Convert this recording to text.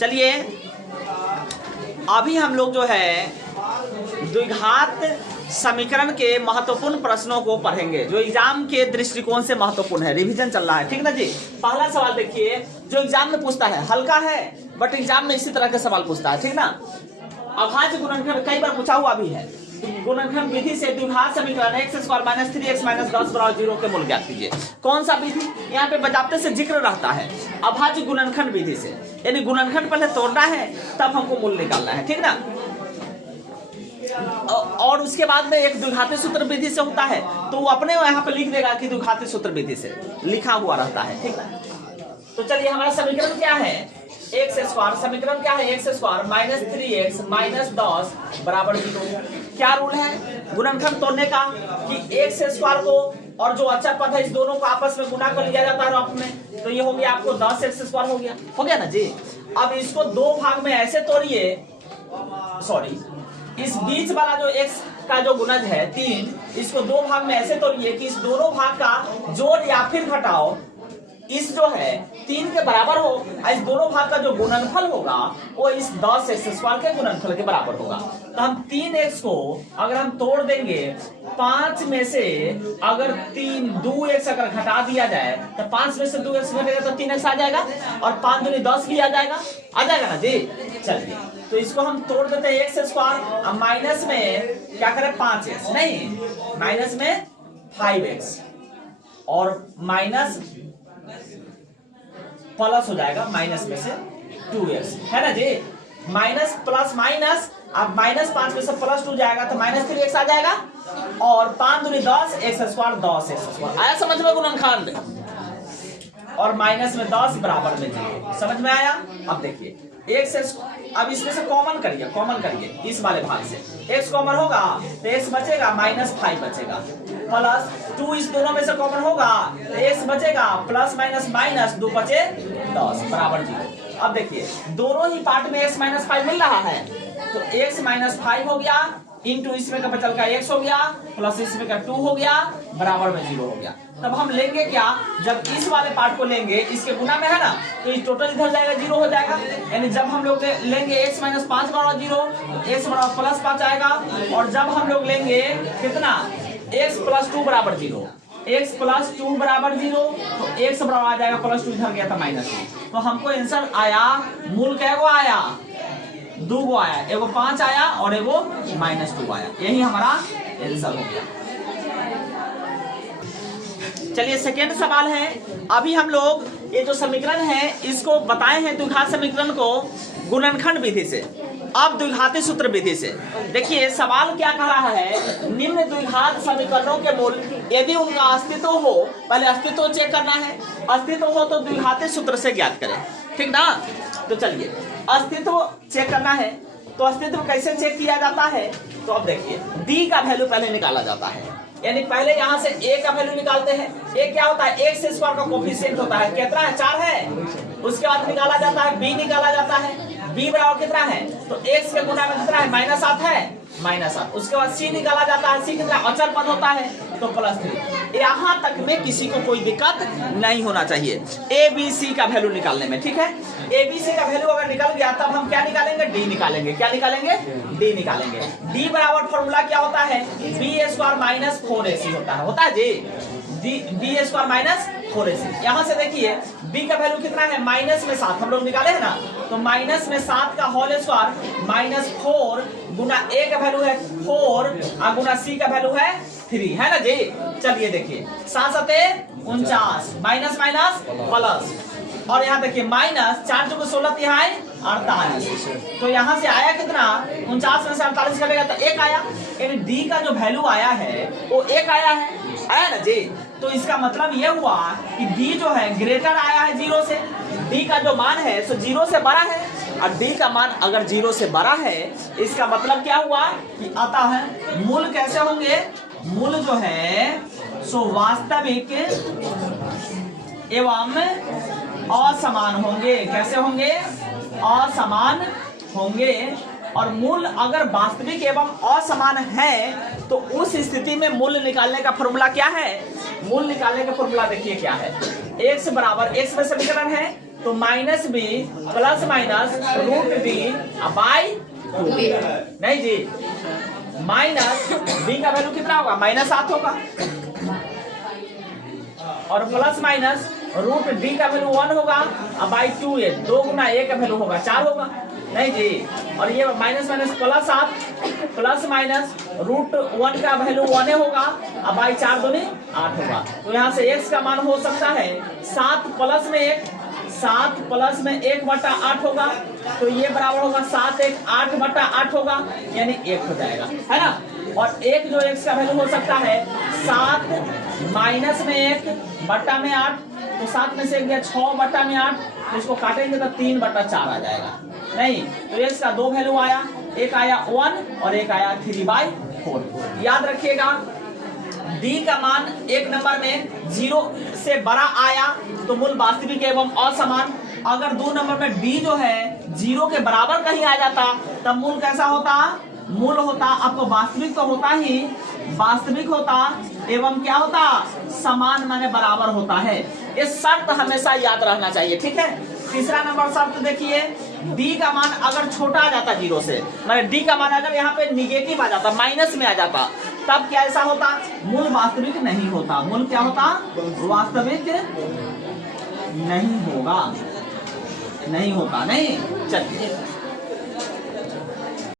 चलिए अभी हम लोग जो है द्विघात समीकरण के महत्वपूर्ण प्रश्नों को पढ़ेंगे जो एग्जाम के दृष्टिकोण से महत्वपूर्ण है। रिवीजन चल रहा है, ठीक ना जी। पहला सवाल देखिए जो एग्जाम में पूछता है, हल्का है बट एग्जाम में इसी तरह के सवाल पूछता है, ठीक ना। अभाज्य गुणनखंड कई बार पूछा हुआ भी है। गुणनखंड विधि से द्विघात समीकरण x² - 3x - 10 = 0 के मूल ज्ञात कीजिए। कौन सा विधि? यहाँ पे बजाते से जिक्र रहता है अभाज्य गुणनखंड विधि से, यानी गुणनखंड पहले तोड़ना है तब हमको मूल निकालना है, ठीक ना। और उसके बाद में एक द्विघाती सूत्र विधि से होता है तो वो अपने यहाँ पे लिख देगा कि द्विघाती सूत्र विधि से लिखा हुआ रहता है, ठीक ना। तो चलिए हमारा समीकरण क्या है, x²। समीकरण क्या है, x² - 3x - 10 = 0। क्या रूल है गुणनखंड तोड़ने का कि x² को और जो अचर पद है इस दोनों को आपस में गुणा कर लिया जाता है रफ में, तो ये हो गया आपको 10x² हो गया ना जी। अब इसको दो भाग में ऐसे तोड़िए, सॉरी इस बीच वाला जो x का जो गुणज है 3, इसको दो भाग में ऐसे तोड़िए कि इस दोनों भाग का जोड़ या फिर घटाओ इस जो है 3 के बराबर हो, इस दोनों भाग का जो गुणनफल होगा वो इस 10x² के गुणनफल के बराबर होगा। तो हम 3x को अगर हम तोड़ देंगे 5 में से अगर 2x अगर घटा दिया जाए तो 5 में से 2x घटेगा तो 3x आ जाएगा और 5 दूनी 10 भी आ जाएगा ना जी। चलिए तो इसको हम तोड़ देते हैं x², अब माइनस में क्या करें 5x, नहीं माइनस में 5x और माइनस प्लस हो जाएगा माइनस में से 2x, है ना जी। माइनस प्लस माइनस, अब -5 में से +2 जाएगा तो -3x आ जाएगा और 5 दूनी 10 x² 10x²। आया समझ में गुणनखंड? और माइनस में 10 बराबर में 0, समझ में आया। अब देखिए x, अब इसमें से कॉमन करिए इस वाले भाग से x कॉमन होगा तो x बचेगा -5 बचेगा प्लस 2 इस दोनों में से कॉमन होगा तो x बचेगा प्लस माइनस 2 बचे 10 बराबर 0। अब देखिए दोनों ही पार्ट में x -5 मिल रहा है तो x -5 हो गया इंटू इसमें का बचल का x हो गया प्लस इसमें का 2 हो गया बराबर में 0 हो गया। तब हम लेंगे क्या, जब इस वाले पार्ट को लेंगे इसके गुना में है ना तो इस टोटल इधर जाएगा 0 हो जाएगा, यानी जब हम लोग लेंगे x - 5 बराबर 0 x बराबर +5 आएगा और जब हम लोग लेंगे कितना x + 2 बराबर 0, x + 2 बराबर 0 तो x बराबर आ जाएगा +2 इधर गया था -2। तो हमको आंसर आया मूल कैगो आया 2 गो आया, एगो 5 आया और एगो -2 आया, यही हमारा आंसर हो गया। चलिए सेकेंड सवाल है, अभी हम लोग ये जो समीकरण है इसको बताए हैं द्विघात समीकरण को गुणनखंड विधि से, अब द्विघाती सूत्र विधि से। देखिए सवाल क्या कह रहा है, निम्न द्विघात समीकरणों के मूल यदि उनका अस्तित्व हो, पहले अस्तित्व चेक करना है, अस्तित्व हो तो द्विघाती सूत्र से ज्ञात करें, ठीक ना। तो चलिए अस्तित्व चेक करना है, तो अस्तित्व कैसे चेक किया जाता है, तो अब देखिए d का वैल्यू पहले निकाला जाता है, यानी पहले यहाँ से a का वैल्यू निकालते हैं। a क्या होता है, x² का कोफिशिएंट होता है, कितना है 4 है। उसके बाद निकाला जाता है b निकाला जाता है, b बराबर कितना है तो x के गुना में कितना है -8 है, -8। उसके बाद c निकाला जाता है, c कितना अचर पद होता है तो +3। यहाँ तक में किसी को कोई दिक्कत नहीं होना चाहिए a b c का वैल्यू निकालने में, ठीक है। a b c का वैल्यू अगर निकल गया तब हम क्या निकालेंगे, d निकालेंगे। क्या निकालेंगे, d निकालेंगे। d बराबर फॉर्मूला क्या होता है, b² - 4ac होता है जी, b² - 4ac। यहाँ से देखिए b का वैल्यू कितना है माइनस में 7 हम लोग निकाले है ना, तो माइनस में 7 का होल स्क्वायर -4 गुना a का वैल्यू है 4 और गुना c का वैल्यू है 3, है ना जी। चलिए देखिए 7 × 49 माइनस प्लस, और यहाँ देखिए -4 × 16 यहाँ है 48, तो यहाँ से आया कितना 49 में से 48 कटेगा तो 1 आया, यानी d का जो वैल्यू आया है वो 1 आया ना जी। तो इसका मतलब ये हुआ कि d जो है ग्रेटर आया है 0 से, d का जो मान है सो 0 से बड़ा है, और d का मान अगर 0 से बड़ा है इसका मतलब क्या हुआ कि अतः मूल कैसे होंगे, मूल जो है सो वास्तविक एवं असमान होंगे। कैसे होंगे, असमान होंगे। और मूल अगर वास्तविक एवं असमान है तो उस स्थिति में मूल्य निकालने का फॉर्मूला क्या है, मूल्य निकालने का फॉर्मूला देखिए क्या है, x बराबर x में समीकरण है तो minus b plus minus root b by 2। नहीं जी, माइनस बी का वैल्यू कितना होगा, -7 होगा, और प्लस माइनस रूट डी का वैल्यू 1 होगा, अब बाई 2 है, 2 गुना ए का वैल्यू होगा 4 होगा। नहीं जी, और ये minus minus plus 7 plus minus root 1 का वैल्यू 1 होगा, अब बाई 4 दूनी 8 होगा। तो यहाँ से x का मान हो सकता है 7 प्लस में 1, 7 प्लस में 1/8 होगा, तो ये बराबर होगा 7 1 8/8 होगा, यानी 1 हो जाएगा, है ना। और एक जो x का वैल्यू हो सकता है 7 माइनस में 1 बट्टा में 8, तो 7 में से 1 गया 6/8, तो इसको काटेंगे तो 3/4 आ जाएगा। नहीं, तो x का 2 वैल्यू आया, एक आया 1 और एक आया 3/4। याद रखिएगा, d का मान एक नंबर में 0 से बड़ा आया तो मूल वास्तविक एवं असमान। अगर 2 नंबर में b जो है 0 के बराबर कहीं आ जाता तब मूल कैसा होता, मूल होता आपको वास्तविक तो होता ही, वास्तविक होता एवं क्या होता, समान माने बराबर होता है। ये शर्त हमेशा याद रहना चाहिए, ठीक है। तीसरा नंबर शर्त देखिए, d का मान अगर छोटा आ जाता 0 से, माने d का मान अगर यहाँ पे निगेटिव आ जाता, माइनस में आ जाता, तब क्या ऐसा होता, मूल वास्तविक नहीं होता। मूल क्या होता, वास्तविक नहीं होगा, नहीं होता। नहीं, चलिए